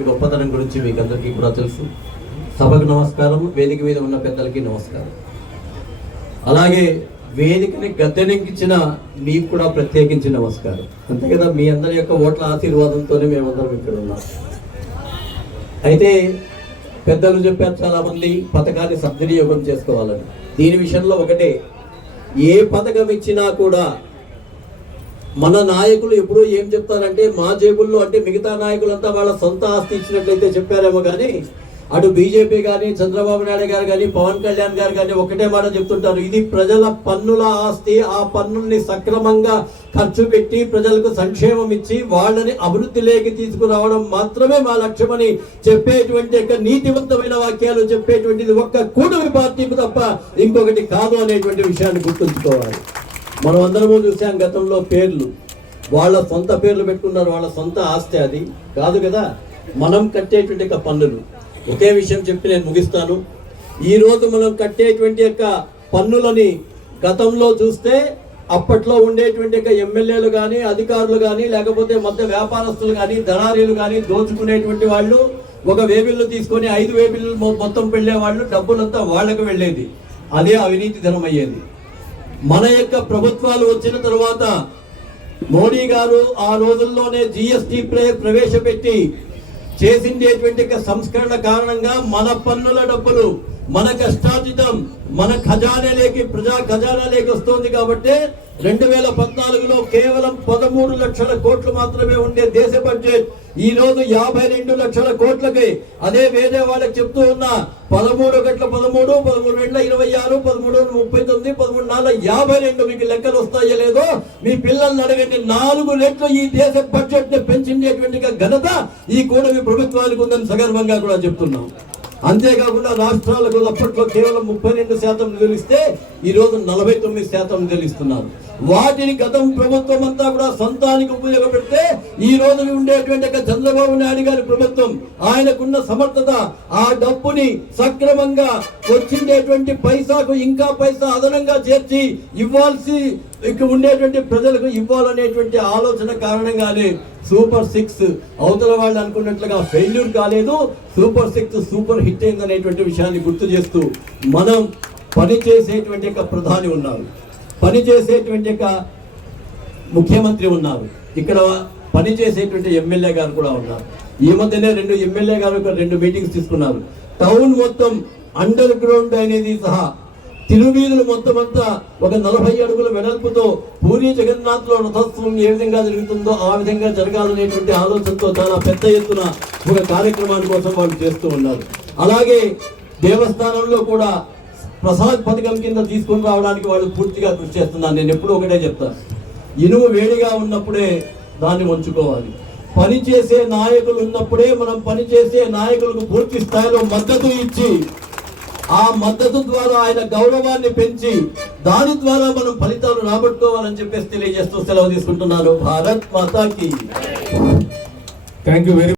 చేసినటువంటి గొప్పతనం గురించి మీకు అందరికీ కూడా తెలుసు. సభకు నమస్కారం, వేదిక మీద ఉన్న పెద్దలకి నమస్కారం. అలాగే వేదికని గద్దెనెక్కించిన మీకు కూడా ప్రత్యేకించి నమస్కారం. అంతే కదా, మీ అందరి యొక్క ఓట్ల ఆశీర్వాదంతోనే మేమందరం ఇక్కడ ఉన్నాం. అయితే పెద్దలు చెప్పారు చాలామంది పథకాన్ని సద్వినియోగం చేసుకోవాలని. దీని విషయంలో ఒకటే, ఏ పథకం ఇచ్చినా కూడా మన నాయకులు ఎప్పుడూ ఏం చెప్తారంటే మా జేబుల్లో, అంటే మిగతా నాయకులంతా వాళ్ళ సొంత ఆస్తి ఇచ్చినట్లయితే చెప్పారేమో కానీ అటు బీజేపీ కానీ చంద్రబాబు నాయుడు గారు కానీ పవన్ కళ్యాణ్ గారు కానీ ఒకటే మాట చెప్తుంటారు, ఇది ప్రజల పన్నుల ఆస్తి, ఆ పన్నుల్ని సక్రమంగా ఖర్చు పెట్టి ప్రజలకు సంక్షేమం ఇచ్చి వాళ్ళని అభివృద్ధిలోకి తీసుకురావడం మాత్రమే మా లక్ష్యమని చెప్పేటువంటి యొక్క నీతివంతమైన వాక్యాలు చెప్పేటువంటిది ఒక్క కూటమి పార్టీకి తప్ప ఇంకొకటి కాదు అనేటువంటి విషయాన్ని గుర్తుంచుకోవాలి. మనం అందరము చూసాం గతంలో పేర్లు, వాళ్ళ సొంత పేర్లు పెట్టుకున్నారు, వాళ్ళ సొంత ఆస్తి అది కాదు కదా. మనం కట్టేటువంటి యొక్క పన్నులు, ఒకే విషయం చెప్పి నేను ముగిస్తాను. ఈరోజు మనం కట్టేటువంటి యొక్క పన్నులని గతంలో చూస్తే అప్పట్లో ఉండేటువంటి యొక్క ఎమ్మెల్యేలు కానీ అధికారులు కానీ లేకపోతే మధ్య వ్యాపారస్తులు కానీ దళారీలు కానీ దోచుకునేటువంటి వాళ్ళు ఒక వేబిల్లు తీసుకొని 5 వేబిల్లు మొత్తం వెళ్ళేవాళ్ళు, డబ్బులంతా వాళ్ళకు వెళ్ళేది, అదే అవినీతి ధనం అయ్యేది. మన యొక్క ప్రభుత్వాలు వచ్చిన తర్వాత మోడీ గారు ఆ రోజుల్లోనే GST ప్రవేశపెట్టి చేసిండేటువంటి సంస్కరణ కారణంగా మన పన్నుల డబ్బులు మన కష్టార్జితం మన ఖజానాలోకి, ప్రజా ఖజానాలోకి వస్తుంది. కాబట్టి 2014లో కేవలం 13 లక్షల కోట్లు మాత్రమే ఉండే దేశ బడ్జెట్ ఈ రోజు 52 లక్షల కోట్లకి. అదే వేరే వాళ్ళకి చెప్తూ ఉన్నా 13 గట్ల 13, 13 26, 13 39, 13 52 మీకు లెక్కలు వస్తాయో లేదో మీ పిల్లల్ని అడగండి. 4 రెట్లు ఈ దేశ బడ్జెట్ ని పెంచిండేటువంటి ఘనత ఈ కూటమి ప్రభుత్వానికి ఉందని సగర్వంగా కూడా చెప్తున్నాం. అంతేకాకుండా రాష్ట్రాలకు అప్పట్లో కేవలం 32% నిధులు ఇస్తే ఈ రోజు 49% నిధులు ఇస్తున్నారు. వాటిని గతం ప్రభుత్వం అంతా కూడా సొంతానికి ఉపయోగపెడితే ఈ రోజు ఉండేటువంటి చంద్రబాబు నాయుడు గారి ప్రభుత్వం ఆయనకున్న సమర్థత ఆ డబ్బుని సక్రమంగా వచ్చిండేటువంటి పైసాకు ఇంకా పైసా అదనంగా చేర్చి ఇవ్వాల్సి ఇక్కడ ఉండేటువంటి ప్రజలకు ఇవ్వాలనేటువంటి ఆలోచన కారణంగానే సూపర్ 6 అవతల వాళ్ళు అనుకున్నట్లుగా ఫెయిల్యూర్ కాలేదు, సూపర్ 6 సూపర్ హిట్ అయింది అనేటువంటి విషయాన్ని గుర్తు చేస్తూ మనం పనిచేసేటువంటి ప్రధాని ఉన్నారు, పనిచేసేటువంటి ముఖ్యమంత్రి ఉన్నారు, ఇక్కడ పనిచేసేటువంటి ఎమ్మెల్యే గారు కూడా ఉన్నారు. ఈ మధ్యనే 2 ఎమ్మెల్యే గారు 2 మీటింగ్స్ తీసుకున్నారు. టౌన్ మొత్తం అండర్ గ్రౌండ్ అనేది సహా తిరువీధులు మొత్తం అంతా ఒక 40 అడుగుల వెడల్పుతో పూరి జగన్నాథ్ లో రథోత్సవం ఏ విధంగా జరుగుతుందో ఆ విధంగా జరగాలనేటువంటి ఆలోచనతో చాలా పెద్ద ఎత్తున ఒక కార్యక్రమాన్ని కోసం వాళ్ళు చేస్తూ ఉన్నారు. అలాగే దేవస్థానంలో కూడా ప్రసాద్ పథకం కింద తీసుకొని రావడానికి వాళ్ళు పూర్తిగా కృషి చేస్తున్నారు. నేను ఎప్పుడు ఒకటే చెప్తాను, ఇనుము వేడిగా ఉన్నప్పుడే దాన్ని ఉంచుకోవాలి. పనిచేసే నాయకులు ఉన్నప్పుడే మనం పనిచేసే నాయకులకు పూర్తి స్థాయిలో మద్దతు ఇచ్చి ఆ మద్దతు ద్వారా ఆయన గౌరవాన్ని పెంచి దాని ద్వారా మనం ఫలితాలు రాబట్టుకోవాలని చెప్పేసి తెలియజేస్తూ సెలవు తీసుకుంటున్నాను. భారత్ మాతాకి. Thank you very